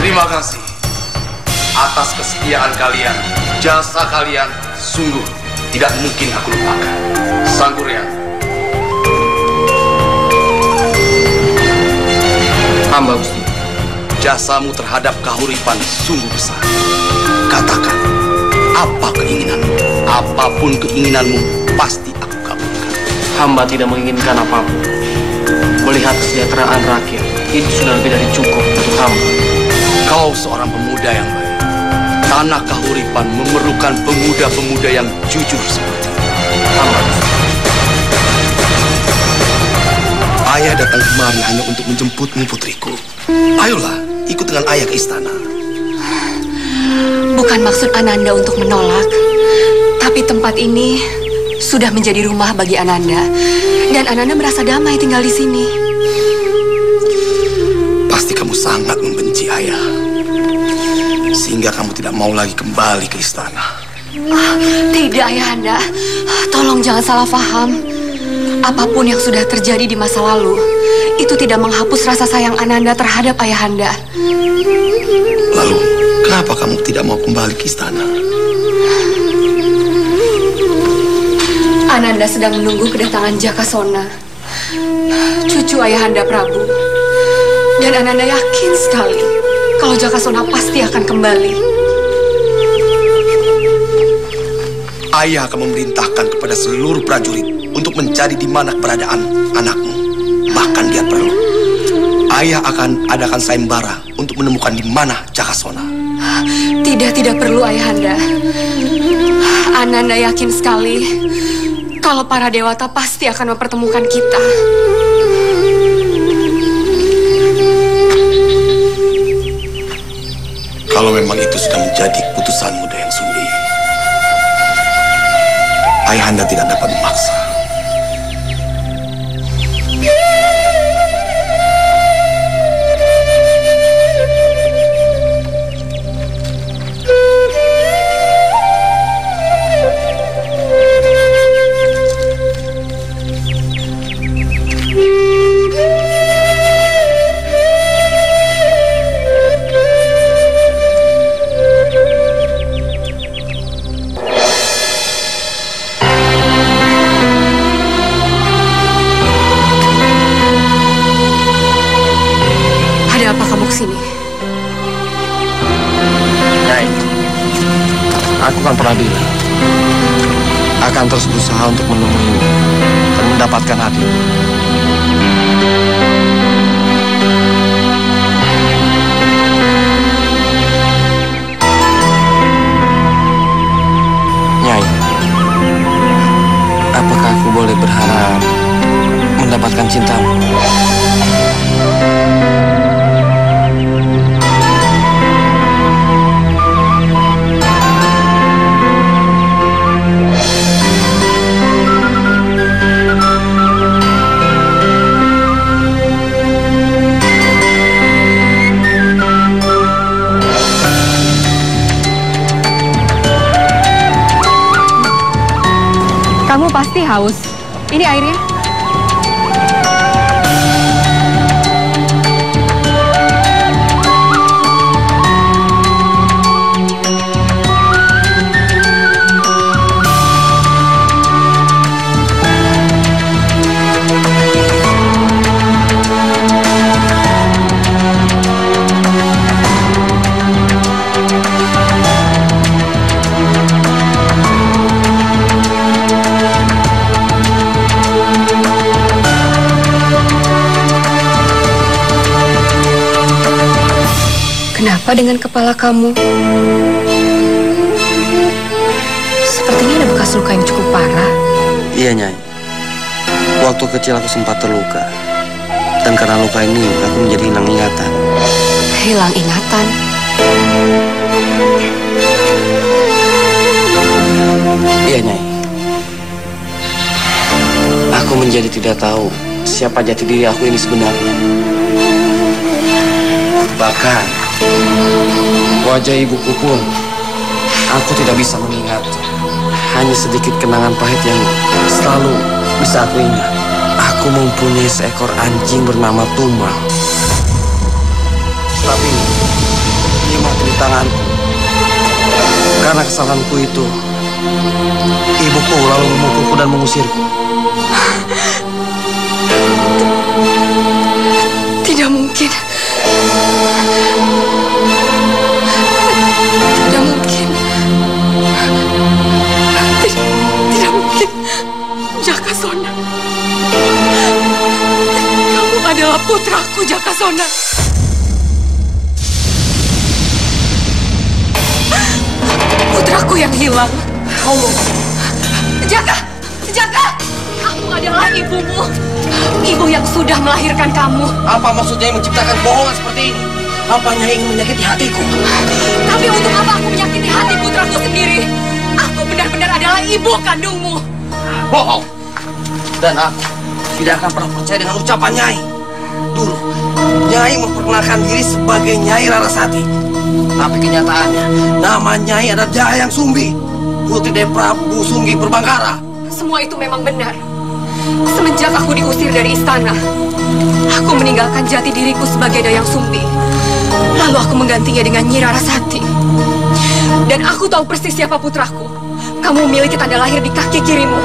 Terima kasih atas kesetiaan kalian. Jasa kalian sungguh tidak mungkin aku lupakan. Sanggurian. Hamba Gusti. Jasamu terhadap kahuripan sungguh besar. Katakan, apa keinginanmu? Apapun keinginanmu, pasti aku kabulkan. Hamba tidak menginginkan apapun. Melihat kesejahteraan rakyat, itu sudah lebih dari cukup untuk hamba. Kau seorang pemuda yang baik. Tanah kahuripan memerlukan pemuda-pemuda yang jujur seperti itu. Ayah datang kemari hanya untuk menjemputmu, putriku. Ayolah, ikut dengan ayah ke istana. Bukan maksud Ananda untuk menolak, tapi tempat ini sudah menjadi rumah bagi Ananda. Dan Ananda merasa damai tinggal di sini. Pasti kamu sangat membenci ayah, sehingga kamu tidak mau lagi kembali ke istana. Tidak, Ayahanda. Tolong jangan salah paham. Apapun yang sudah terjadi di masa lalu, itu tidak menghapus rasa sayang Ananda terhadap Ayahanda. Lalu, kenapa kamu tidak mau kembali ke istana? Ananda sedang menunggu kedatangan Jakasona, cucu Ayahanda Prabu. Dan Ananda yakin sekali kalau Jakasona pasti akan kembali. Ayah akan memerintahkan kepada seluruh prajurit untuk mencari di mana keberadaan anakmu. Bahkan dia perlu. Ayah akan adakan sayembara untuk menemukan di mana Jakasona. Tidak perlu, Ayahanda. Ananda yakin sekali kalau para dewata pasti akan mempertemukan kita. Kalau memang itu sudah menjadi keputusanmu, Dayang Sumbi, Ayahanda tidak dapat memaksa. Aku kan pernah bilang akan terus berusaha untuk menemuimu dan mendapatkan adil. Nyai, apakah aku boleh berharap mendapatkan cintamu? haus. Ini airnya. Kenapa dengan kepala kamu? Sepertinya ada bekas luka yang cukup parah. Iya, Nyai. Waktu kecil aku sempat terluka. Dan karena luka ini, aku menjadi hilang ingatan. Hilang ingatan? Iya, Nyai. Aku menjadi tidak tahu siapa jati diri aku ini sebenarnya. Bahkan wajah ibuku pun aku tidak bisa mengingat. Hanya sedikit kenangan pahit yang selalu bisa aku ingat. Aku mempunyai seekor anjing bernama Tumang. Tapi dia mati di tanganku. Karena kesalahanku itu, ibuku lalu memukulku dan mengusirku. Tidak mungkin. Tidak mungkin. Tidak mungkin. Jakasona. Kamu adalah putraku, Jakasona. Putraku yang hilang. Jaka! Aku adalah ibumu. Ibu yang sudah melahirkan kamu. Apa maksudnya menciptakan bohongan seperti ini? Apanya ingin menyakiti hatiku? Tapi untuk apa aku menyakiti hati putraku sendiri? Aku benar-benar adalah ibu kandungmu. Bohong. Dan aku tidak akan pernah percaya dengan ucapan Nyai. Dulu, Nyai memperkenalkan diri sebagai Nyai Larasati. Tapi kenyataannya, nama Nyai adalah Dayang Sumbi, putri dari Prabu Sunggi Perbangkara. Semua itu memang benar. Semenjak aku diusir dari istana, aku meninggalkan jati diriku sebagai Dayang Sumbi. Lalu aku menggantinya dengan Nyi Rarasati. Dan aku tahu persis siapa putraku. Kamu memiliki tanda lahir di kaki kirimu.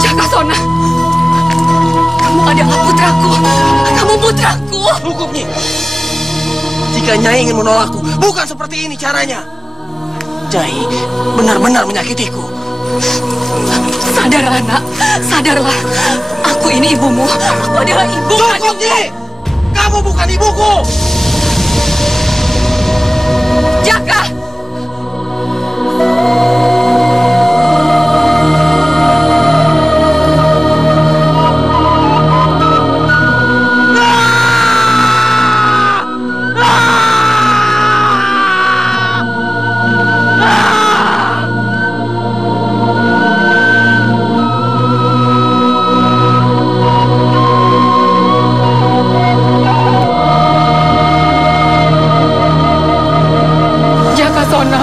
Jakasona, kamu adalah putraku. Kamu putraku. Cukup, Nyi. Jika Nyai ingin menolakku, bukan seperti ini caranya. Nyai benar-benar menyakitiku. Sadarlah, nak. Sadarlah. Aku ini ibumu. Aku adalah ibu. Cukup, Nyi. Kamu bukan ibuku. Jaka!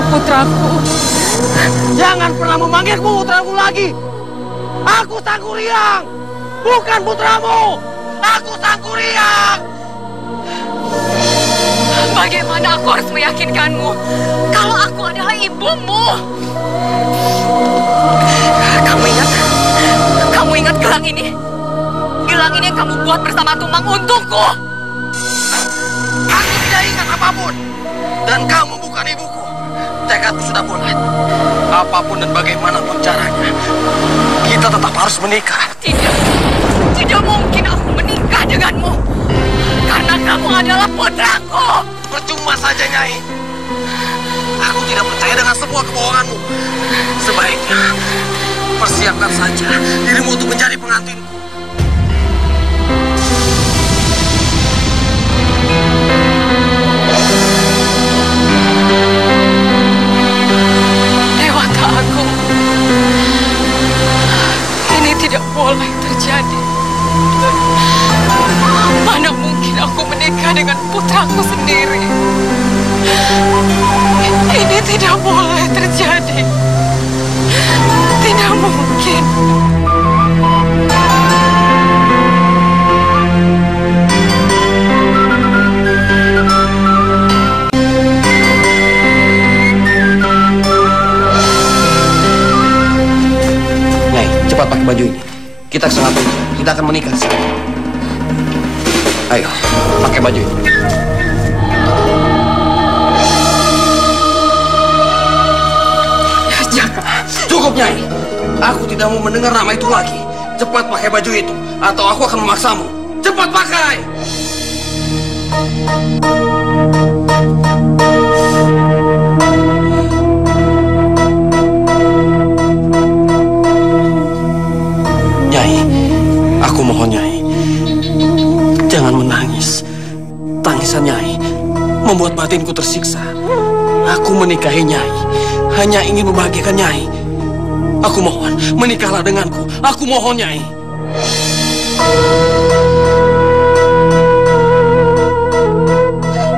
Putraku, jangan pernah memanggilku putraku lagi. Aku Sangkuriang, bukan putramu. Aku Sangkuriang. Bagaimana aku harus meyakinkanmu kalau aku adalah ibumu? Kamu ingat gelang ini? Gelang ini yang kamu buat bersama Tumang untukku. Aku tidak ingat apapun. Dan kamu bukan ibuku. Tekadku sudah bulat. Apapun dan bagaimanapun caranya, kita tetap harus menikah. Tidak mungkin aku menikah denganmu. Karena kamu adalah putraku. Percuma saja, Nyai. Aku tidak percaya dengan semua kebohonganmu. Sebaiknya persiapkan saja dirimu untuk menjadi pengantinku. Aku, ini tidak boleh terjadi. Mana mungkin aku menikah dengan Kita kesana saja. Kita akan menikah di sana. Ayo, pakai baju itu. Jaka. Cukup, Nyai. Aku tidak mau mendengar nama itu lagi. Cepat pakai baju itu, atau aku akan memaksamu. Cepat pakai! Nyai, aku mohon Nyai, jangan menangis. Tangisan Nyai membuat batinku tersiksa. Aku menikahi Nyai hanya ingin membahagiakan Nyai. Aku mohon, menikahlah denganku. Aku mohon, Nyai.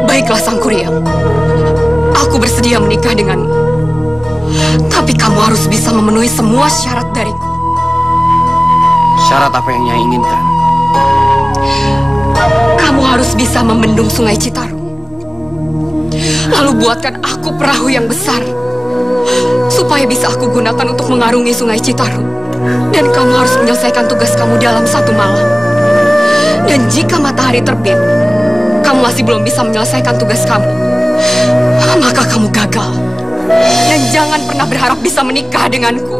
Baiklah, Sang Kuryang. Aku bersedia menikah denganmu. Tapi kamu harus bisa memenuhi semua syarat dariku. Syarat apa yang Nyai inginkan? Kamu harus bisa membendung Sungai Citarum. Lalu buatkan aku perahu yang besar, supaya bisa aku gunakan untuk mengarungi Sungai Citarum. Dan kamu harus menyelesaikan tugas kamu dalam 1 malam. Dan jika matahari terbit, kamu masih belum bisa menyelesaikan tugas kamu, maka kamu gagal. Dan jangan pernah berharap bisa menikah denganku.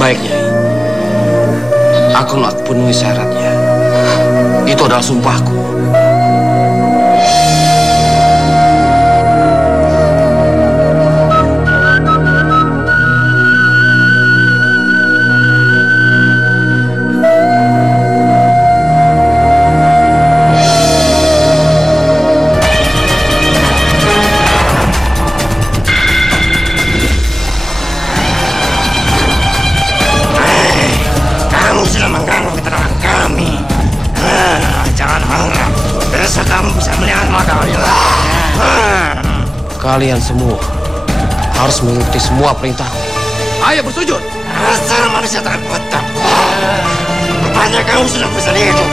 Baik, Nyai. Aku akan penuhi syaratnya. Itu adalah sumpahku. Kalian semua harus mengikuti semua perintahku. Ayo bersujud. Dasar manusia terkutuk. Rupanya kamu sudah bisa hidup.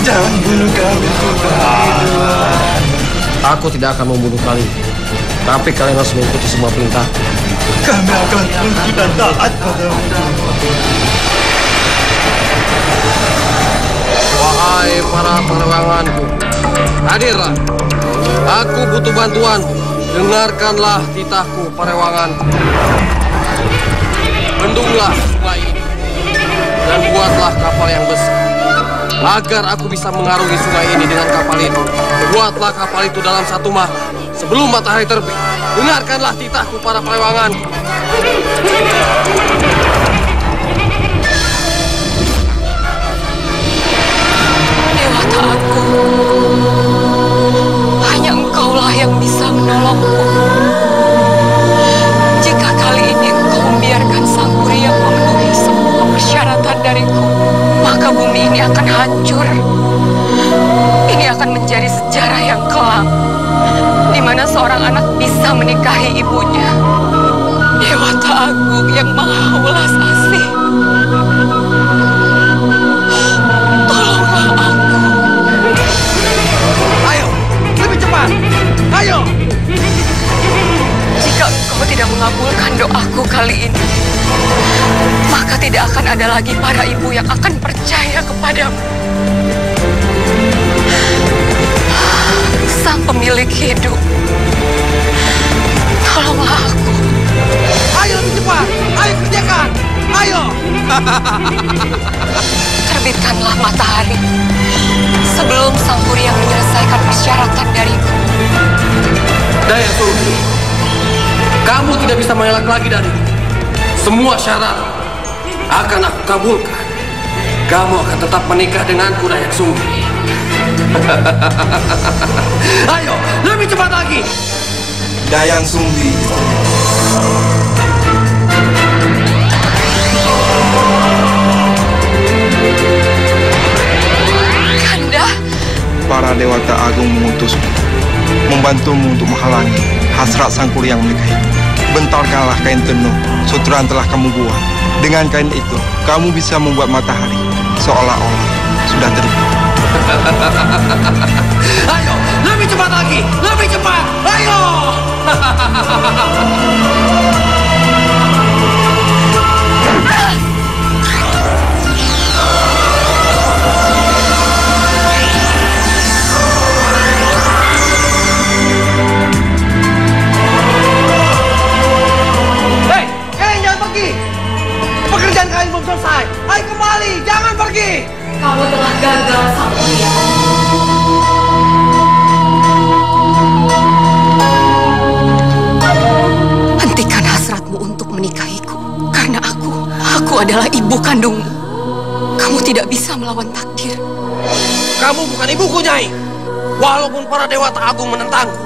Jangan bunuh kami. Aku tidak akan membunuh kalian, tapi kalian harus mengikuti semua perintah. Kami akan tunduk dan taat padamu. Wahai para perewanganku, hadirlah. Aku butuh bantuanmu. Dengarkanlah titahku, perewanganku. Bendunglah sungai ini dan buatlah kapal yang besar. Agar aku bisa mengarungi sungai ini dengan kapal itu. Buatlah kapal itu dalam 1 malam sebelum matahari terbit. Dengarkanlah titahku para perewanganku. Dewata aku, hanya engkaulah yang bisa menolongku. Jika kali ini engkau membiarkan Sang Kuryang memenuhi semua persyaratan dariku, maka bumi ini akan hancur. Ini akan menjadi sejarah yang kelam, di mana seorang anak bisa menikahi ibunya. Dewata Agung yang Maha Welas Asih, tolonglah aku. Ayo, lebih cepat. Ayo. Jika engkau tidak mengabulkan doaku kali ini, maka tidak akan ada lagi para ibu yang akan percaya kepadamu. Sang pemilik hidup, tolonglah aku. Ayo lebih cepat. Ayo kerjakan. Ayo. Terbitkanlah matahari sebelum Sang Kuryang menyelesaikan persyaratan dariku. Daya Sulti, kamu tidak bisa mengelak lagi dariku. Semua syarat akan aku kabulkan. Kamu akan tetap menikah denganku, Dayak Sungki. Ayo, lebih cepat lagi. Dayang Sumbi. Kanda. Para dewata agung mengutusmu, membantumu untuk menghalangi hasrat sang kuryang menikahi. Bentarkanlah kain tenun, sutra yang telah kamu buat. Dengan kain itu, kamu bisa membuat matahari seolah-olah sudah terbit. Ayo, lebih cepat lagi, lebih cepat. Ayo. Hei, kalian jangan pergi. Pekerjaan kalian belum selesai. Ayo kembali, jangan pergi. Kamu telah gagal, Sang Mulia. Hentikan hasratmu untuk menikahiku. Karena aku adalah ibu kandungmu. Kamu tidak bisa melawan takdir. Kamu bukan ibuku, Nyai. Walaupun para dewata agung menentangku,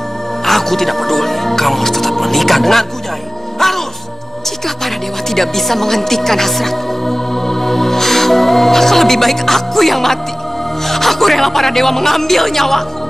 aku tidak peduli. Kamu harus tetap menikah denganku, Nyai. Harus. Jika para dewa tidak bisa menghentikan hasratmu, maka lebih baik aku yang mati. Aku rela para dewa mengambil nyawaku.